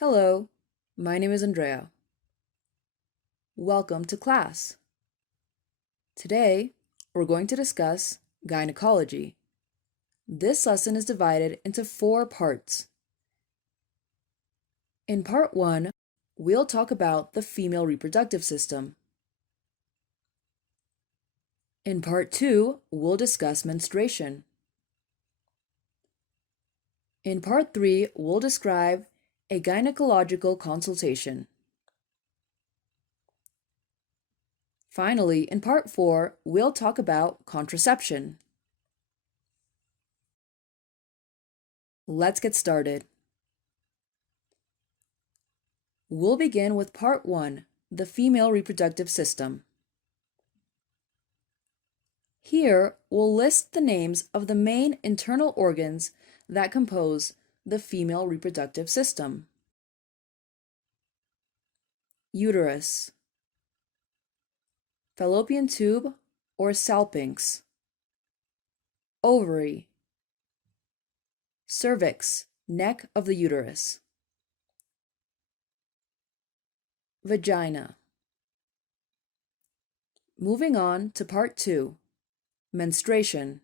Hello, my name is Andrea. Welcome to class. Today, we're going to discuss gynecology. This lesson is divided into 4 parts. In part 1, we'll talk about the female reproductive system. In part 2, we'll discuss menstruation. In part 3, we'll describe a gynecological consultation. Finally, in part 4, we'll talk about contraception. Let's get started. We'll begin with part 1, the female reproductive system. Here, we'll list the names of the main internal organs that compose the female reproductive system. Uterus, fallopian tube or salpinx, ovary, cervix, neck of the uterus, vagina. Moving on to part 2, menstruation.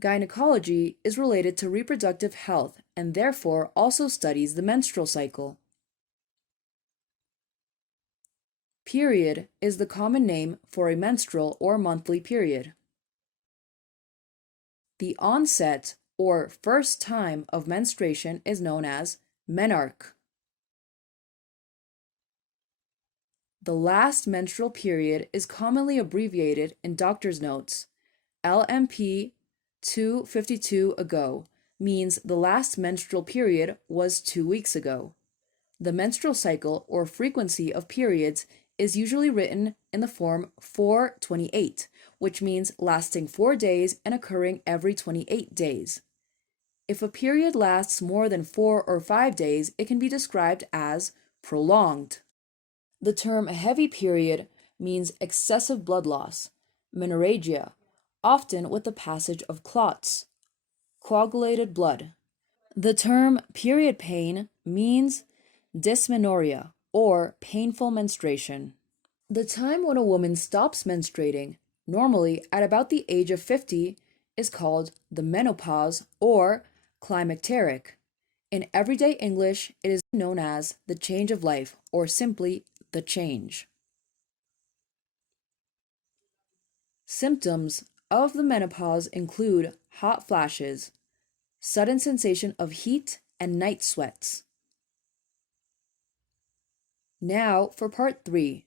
Gynecology is related to reproductive health and therefore also studies the menstrual cycle. Period is the common name for a menstrual or monthly period. The onset or first time of menstruation is known as menarche. The last menstrual period is commonly abbreviated in doctor's notes. LMP 252 ago means the last menstrual period was 2 weeks ago. The menstrual cycle or frequency of periods is usually written in the form 428, which means lasting 4 days and occurring every 28 days. If a period lasts more than 4 or 5 days, it can be described as prolonged. The term heavy period means excessive blood loss, menorrhagia, often with the passage of clots, coagulated blood. The term period pain means dysmenorrhea or painful menstruation. The time when a woman stops menstruating, normally at about the age of 50, is called the menopause or climacteric. In everyday English, it is known as the change of life or simply the change. Symptoms of the menopause include hot flashes, sudden sensation of heat, and night sweats. Now for part 3,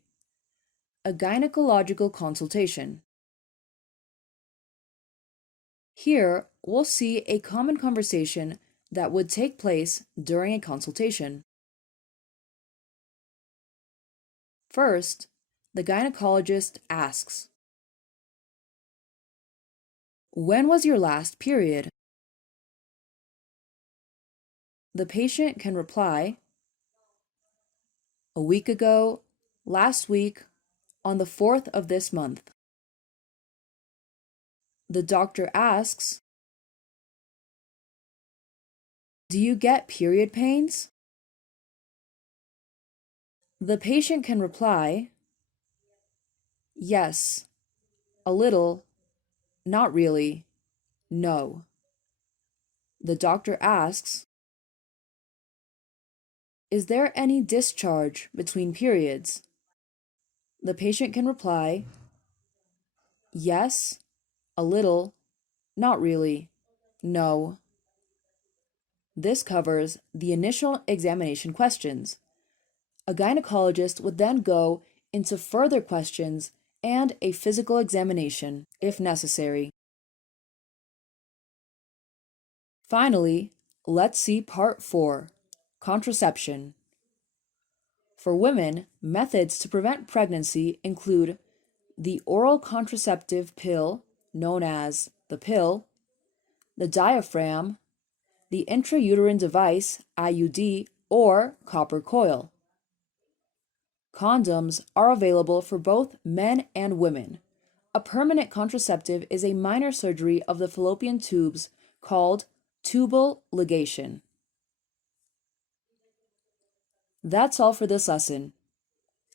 a gynecological consultation. Here, we'll see a common conversation that would take place during a consultation. First, the gynecologist asks, "When was your last period?" The patient can reply, "A week ago, last week, on the 4th of this month." The doctor asks, "Do you get period pains?" The patient can reply, "Yes, a little, not really, no." The doctor asks, "Is there any discharge between periods?" The patient can reply, "Yes, a little, not really, no." This covers the initial examination questions. A gynecologist would then go into further questions and a physical examination, if necessary. Finally, let's see part 4, contraception. For women, methods to prevent pregnancy include the oral contraceptive pill, known as the pill, the diaphragm, the intrauterine device, IUD, or copper coil. Condoms are available for both men and women. A permanent contraceptive is a minor surgery of the fallopian tubes called tubal ligation. That's all for this lesson.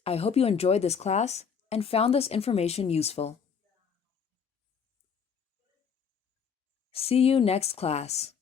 I hope you enjoyed this class and found this information useful. See you next class.